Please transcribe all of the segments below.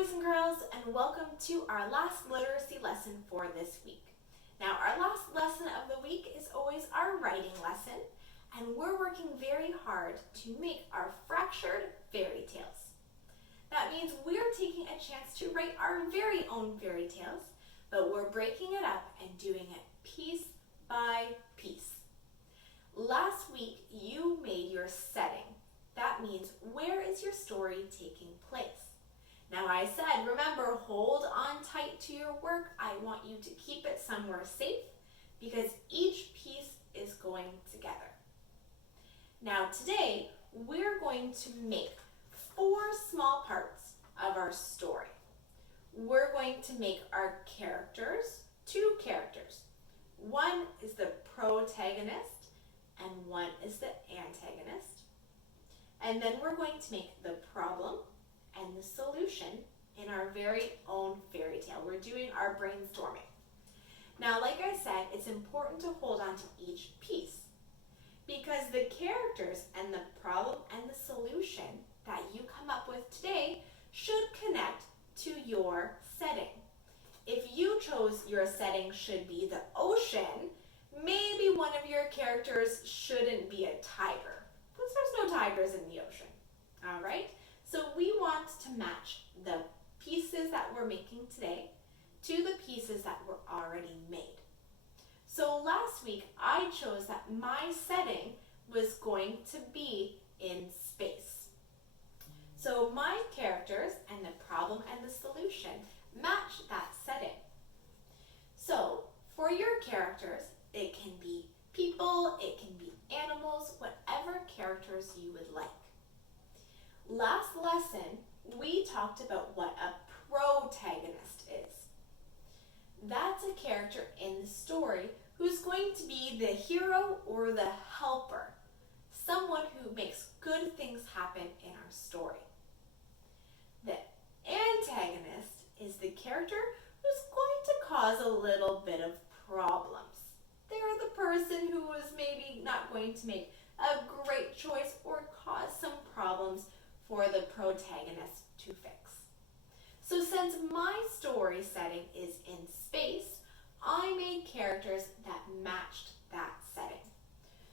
boys and girls, and welcome to our last literacy lesson for this week. Now, our last lesson of the week is always our writing lesson, and we're working very hard to make our fractured fairy tales. That means we're taking a chance to write our very own fairy tales, but we're breaking it up and doing it piece by piece. Last week, you made your setting. That means where is your story taking place? Now I said, remember, hold on tight to your work. I want you to keep it somewhere safe because each piece is going together. Now today, we're going to make 4 small parts of our story. We're going to make our characters 2 characters. One is the protagonist and one is the antagonist. And then we're going to make the problem and the solution in our very own fairy tale. We're doing our brainstorming. Now, like I said, it's important to hold on to each piece because the characters and the problem and the solution that you come up with today should connect to your setting. If you chose your setting should be the ocean, maybe one of your characters shouldn't be a tiger because there's no tigers in the ocean. All right? So we want to match the pieces that we're making today to the pieces that were already made. So last week I chose that my setting was going to be in space. So my characters and the problem and the solution match that setting. So for your characters, it can be people, it can be animals, whatever characters you would like. Last lesson, we talked about what a protagonist is. That's a character in the story who's going to be the hero or the helper, someone who makes good things happen in our story. The antagonist is the character who's going to cause a little bit of problems. They're the person who is maybe not going to make a great choice or cause some problems for the protagonist to fix. So since my story setting is in space, I made characters that matched that setting.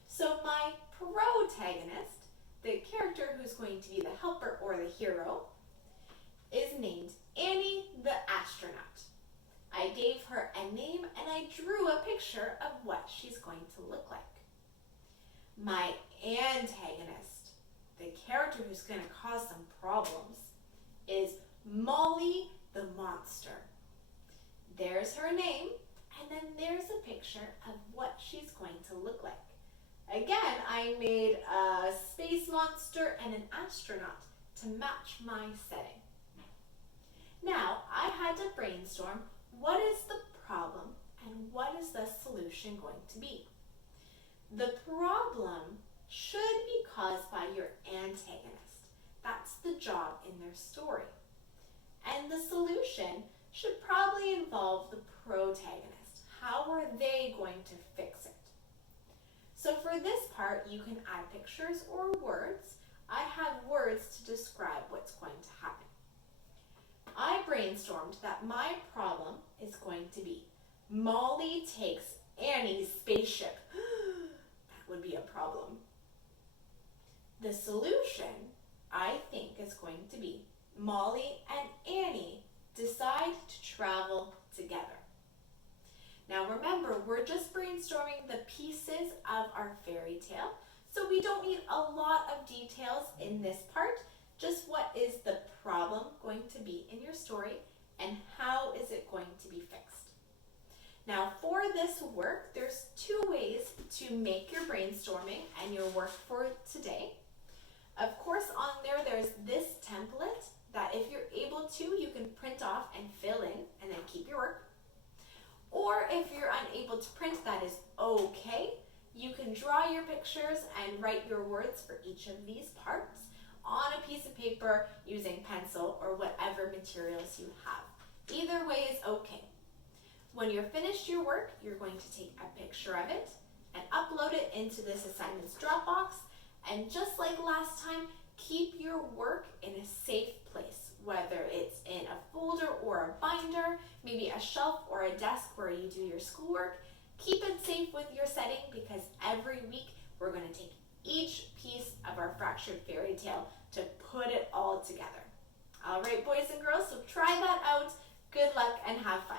So my protagonist, the character who's going to be the helper or the hero, is named Annie the astronaut. I gave her a name and I drew a picture of what she's going to look like. My antagonist, the character who's going to cause some problems, is Molly the monster. There's her name, and then there's a picture of what she's going to look like. Again, I made a space monster and an astronaut to match my setting. Now, I had to brainstorm what is the problem and what is the solution going to be. The problem should be caused by your antagonist. That's the job in their story. And the solution should probably involve the protagonist. How are they going to fix it? So for this part, you can add pictures or words. I have words to describe what's going to happen. I brainstormed that my problem is going to be Molly takes Annie's spaceship. That would be a problem. The solution, I think, is going to be Molly and Annie decide to travel together. Now remember, we're just brainstorming the pieces of our fairy tale, so we don't need a lot of details in this part, just what is the problem going to be in your story and how is it going to be fixed. Now for this work, there's 2 ways to make your brainstorming and your work for today. Of course, on there's this template that if you're able to, you can print off and fill in and then keep your work. Or if you're unable to print, that is okay. You can draw your pictures and write your words for each of these parts on a piece of paper using pencil or whatever materials you have. Either way is okay. When you're finished your work, you're going to take a picture of it and upload it into this assignments Dropbox. And just like last time, keep your work in a safe place, whether it's in a maybe a shelf or a desk where you do your schoolwork. Keep it safe with your setting because every week we're going to take each piece of our fractured fairy tale to put it all together. All right, boys and girls, so try that out. Good luck and have fun.